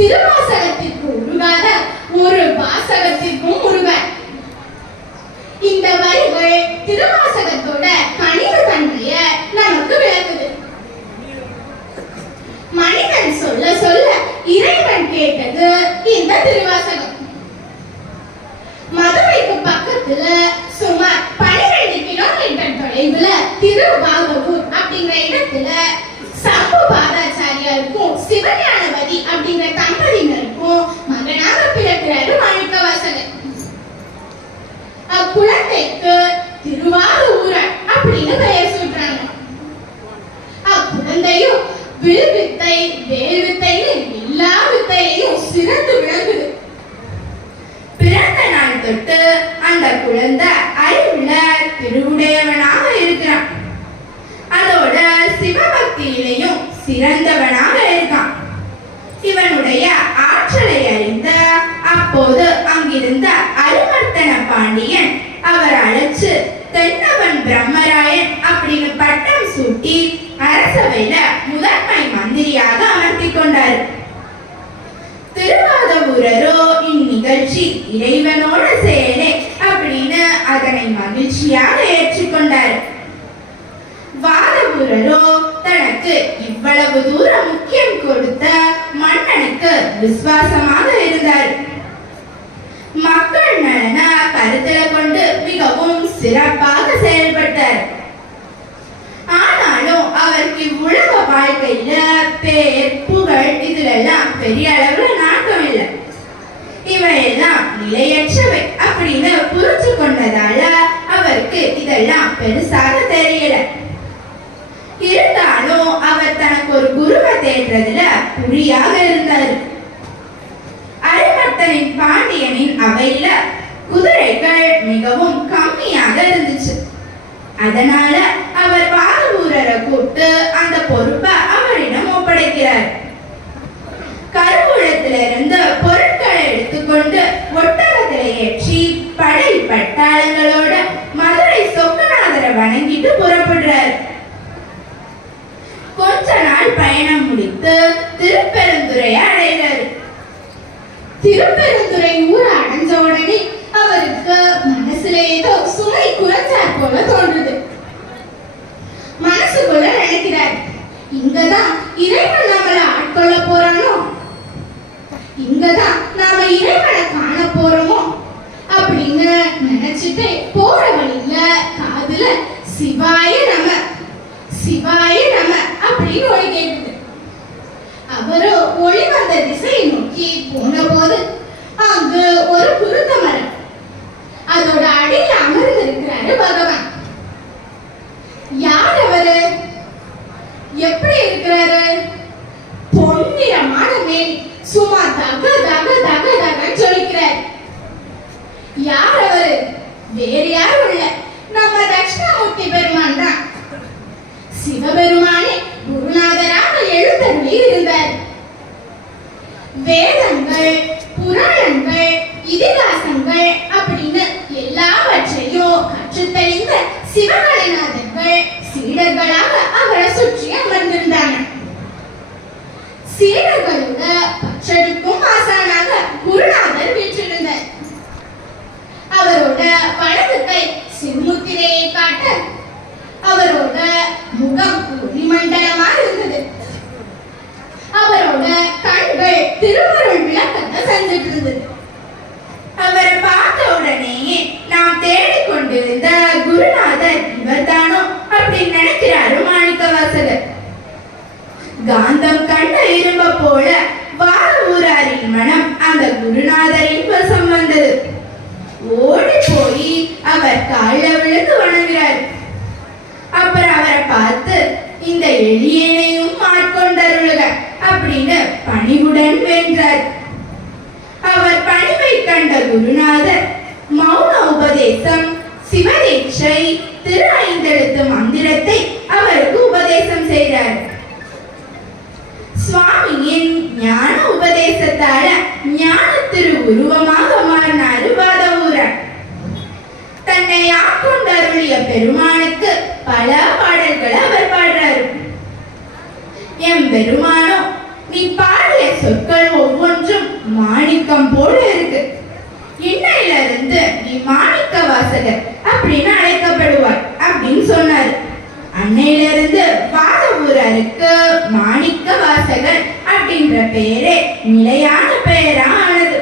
திருவாசகத்திற்கு உருகாத ஒரு வாசகத்திற்கும் உருகார் இந்த வரிகள் திருவாசகத்தோட கணித தன்மைய நமக்கு விளக்குது. மனிதன் சொல்ல சொல்ல இறைவன் கேட்டது இந்த திருவாசகம். மதுரைக்கு பக்கத்துல சுமார் பனிரெண்டு கிலோமீட்டர் தொலைவுல திருவாகவூர் அப்படிங்கிற இடத்துல சம்பு குழந்தைக்கு திருவாரூரன் அப்படின்னு பெயர் சொல்றாங்க அக்குழந்தையும் வில் வித்தை வேல் வித்தைன்னு எல்லா வித்தையிலையும் சிறந்து விளங்குது. பிறந்த நாள் தொட்டு அந்த குழந்தை அறிவுள்ள திருவுடையவனாக இருக்கிறான். அதோட சிவபக்தியிலையும் சிறந்தவனாக இருக்கான். இவனுடைய ஆற்றலை அறிந்த அப்போது அங்கிருந்த அரிமர்த்தன பாண்டியன் அவர் அழைச்சு தென்னவன் பிரம்மராயன் அப்படின்னு பட்டம் சூட்டி அரசவையில முதன்மை மந்திரியாக அமர்த்தி கொண்டார். திருவாதபுரரோ இந்நிகழ்ச்சி இறைவனோட செயலே அப்படின்னு அதனை மகிழ்ச்சியாக ஏற்றுக்கொண்டார் வாதபுரரோ தனக்கு இவ்வளவு தூரம் முக்கியம் கொடுத்த மன்னனுக்கு விசுவாசமாக பெருசாக தெரியல. இருந்தாலும் அவர் தனக்கு ஒரு குருவை தேடுறதுல குறியாக இருந்தார். அரிமர்த்தனின் பாண்டியனின் அவையில குதிரைகள் மிகவும் கம்மியாக இருந்துச்சு. அதனால அவர் பாதபூரரை கூப்பிட்டு அந்த பொறுப்பை அவரிடம் ஒப்படைக்கிறார். திருப்பெருந்துறையை அடைகிறார் திருப்பெருந்துறை ஊர் அடைஞ்ச உடனே அவருக்கு மனசுல ஏதோ சுமை குறைச்சார் போல தோன்றுது. மனசுக்குள்ள நினைக்கிறார் இங்கதான் இறைவன் நம்மள ஆட்கொள்ள போறானோ? இங்கதான் நாம இறைவனை காண போறோமோ? அப்படின்னு நினைச்சிட்டு போற வழியில காதுல சிவாய நம்ம சிவாய நம அப்படின்னு ஒளி கேட்டது அவரோ ஒளி வந்த திசையை நோக்கி போன போது அங்கு ஒரு குருத்த மரம். அதோட அடியில் அமர்ந்து இருக்கிறாரு பகவான். யார் அவரு? எப்படி இருக்கிறாரு? பொன்னிறமான மேல் சும்மா தக தக தக தகன்னு சொல்லிக்கிறார். யார் அவரு? வேறு யாரும் இல்ல. நம்ம தட்சிணாமூர்த்தி பெருமான் தான். சிவபெருமானே குருநாதராக எழுந்தருளி இருந்தார். வேதங்கள் புராணங்கள் இதிகாசங்கள் அப்படின்னு எல்லாவற்றையும் கற்றுத்தெளிந்த சிவகாளிநாதர்கள் சீடர்களாக அவரை சுற்றி அமர்ந்திருந்தாங்க. சீடர்களோட திருவருள் விளக்கத்தை செஞ்சுட்டு இருந்தது அவரை பார்த்த உடனேயே நாம் தேடிக்கொண்டிருந்த குருநாதர் இவர் தானோ அப்படின்னு நினைக்கிறாரு மாணிக்கவாசகர். காந்தம் கண்ட இரும்ப போல வார ஊராரின் மனம் அந்த குருநாதரின் வசம் வந்தது. ஓடி போய் அவர் காலில் விழுந்து வணங்குறார் அப்புறம் அவரை பார்த்து இந்த எளியனையும் ஆட்கொண்டருளுக. அப்படின்னு பணிவுடன் வென்றார். அவர் பணிவை கண்ட குருநாதர் மௌன உபதேசம் சிவதீட்சை திரு ஐந்தெழுத்து மந்திரத்தை அவருக்கு உபதேசம் செய்தார். சுவாமியின் ஞான உபதேசத்தால ஞான திரு உருவமாக மாறினாரு வாதவூரன் தன்னை ஆட்கொண்டு அருளிய பெருமானுக்கு பல பாடல்களை அவர் பாடுறாரு. எம் பெருமானோ சொற்கள் ஒவ்வொன்றும் மாணிக்கம் போல இருக்கு. இன்னையில இருந்து நீ மாணிக்க வாசகர் அப்படின்னு அழைக்கப்படுவார் அப்படின்னு சொன்னாரு. அன்னையில இருந்து வாதவூரருக்கு மாணிக்க வாசகர் அப்படின்ற பெயரே நிலையான பெயரா ஆனது.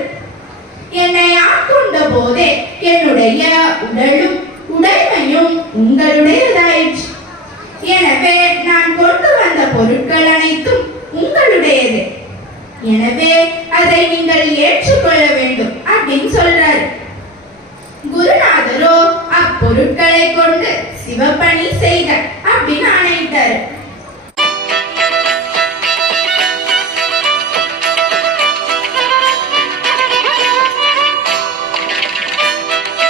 என்னை ஆட்கொண்ட போதே என்னுடைய உடலும் உடைமையும் உங்களுடையதாயிற்று. எனவே நான் கொண்டு வந்த பொருட்கள் அனைத்தும் எனவே அதை நீங்கள் ஏற்றுக்கொள்ள வேண்டும் அப்படின்னு சொல்றாரு. குருநாதரோ அப்பொருட்களை கொண்டு சிவப்பணி செய்தார்.